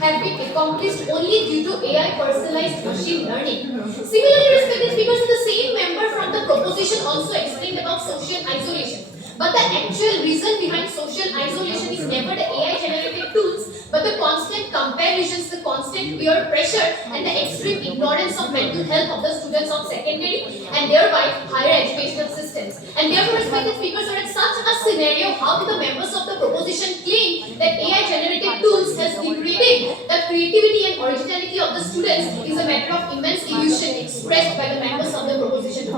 have been accomplished only due to AI personalized machine learning. Similarly, respected speakers, the same member from the proposition also explained about social isolation. But the actual reason behind social isolation is never the AI generated tools, but the constant comparisons, the constant peer pressure, and the extreme ignorance of mental health of the students of secondary and thereby higher educational systems. And therefore, respected speakers, are in such a scenario, how do the members of the proposition claim that AI generated tools has degraded the creativity and originality of the students is a matter of immense illusion expressed by the members of the proposition.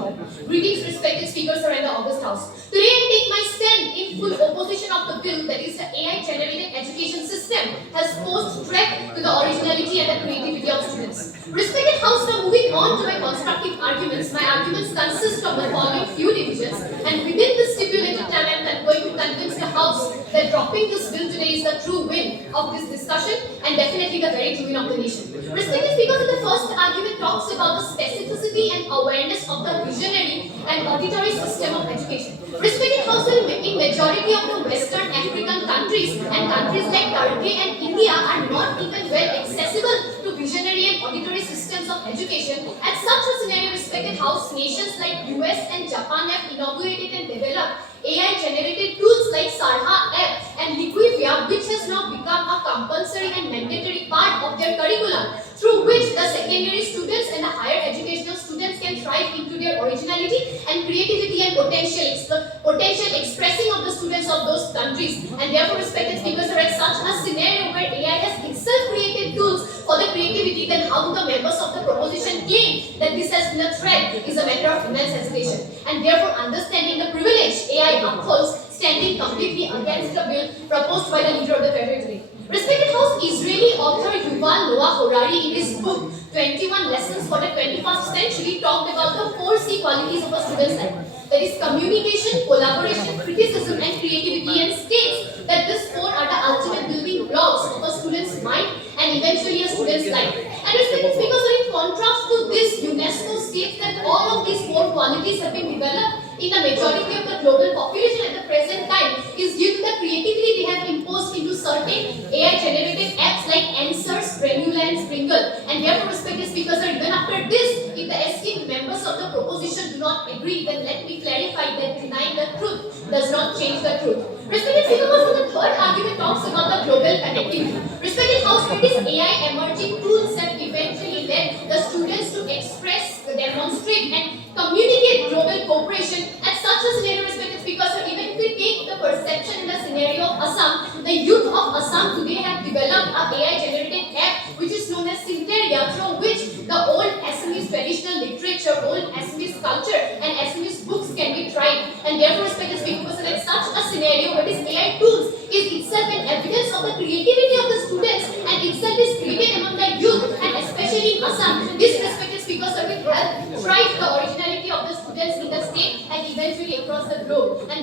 Greetings, respected speakers, are in the August House. Today I take my stand in full opposition of the bill, that is the AI generated education system has posed threat to the originality and the creativity of students. Respected House, now moving on to my constructive arguments. My arguments consist of the following few divisions, and within this stipulated time I am going to convince the House that dropping this bill today is the true win of this discussion and definitely the very true win of the nation. Respected speakers, the first argument talks about the specificity and awareness of the visionary and auditory system of education. Respected House, in majority of the Western African countries and countries like Turkey and India are not even well accessible to visionary and auditory systems of education. At such a scenario, respected House, nations like US and Japan have inaugurated and developed AI generated tools like Sarha app and Liquivia, which has now become a compulsory and mandatory part of their curriculum, through which the secondary students and the higher educational students can thrive into their originality and creativity and potential expressing of the students of those countries. And therefore, respected speakers, are at such a scenario where AI has itself created tools for the creativity, then how do the members of the proposition claim that this has been a threat is a matter of immense hesitation. And therefore, understanding the privilege AI upholds, standing completely against the bill proposed by the leader of the federal today. Respected House, Israeli author Yuval Noah Harari in his book 21 Lessons for the 21st Century talked about the 4C qualities of a student's life. That is communication, collaboration, criticism and creativity, and states that these four are the ultimate building blocks of a student's mind and eventually a student's life. And respected speakers, in contrast to this, UNESCO states that all of these four qualities have been developed in the majority of the global population at the present time is due to the creativity they have imposed into certain AI generated apps like Answer, Sprenula and Sprinkle. And therefore, respected speakers, even after this, if the esteemed members of the proposition do not agree, then let me clarify that denying the truth does not change the truth. Respected speakers, the third argument talks about the global connectivity. Respected House, it is AI emerging tools that eventually led the students to express, demonstrate and communicate global cooperation. At such a scenario, respected speakers, even if we take the perception in the scenario of Assam, the youth of Assam today have developed a AI generated app which is known as Sinteria, through which the old Assamese traditional literature, old Assamese culture and Assamese books can be tried. And therefore, respected speakers, in such a scenario where these AI tools is itself an evidence of the creativity of the students and itself is created among the youth, and especially in Assam, this respected speakers will help drive the originality of the students in the state and eventually across the globe. And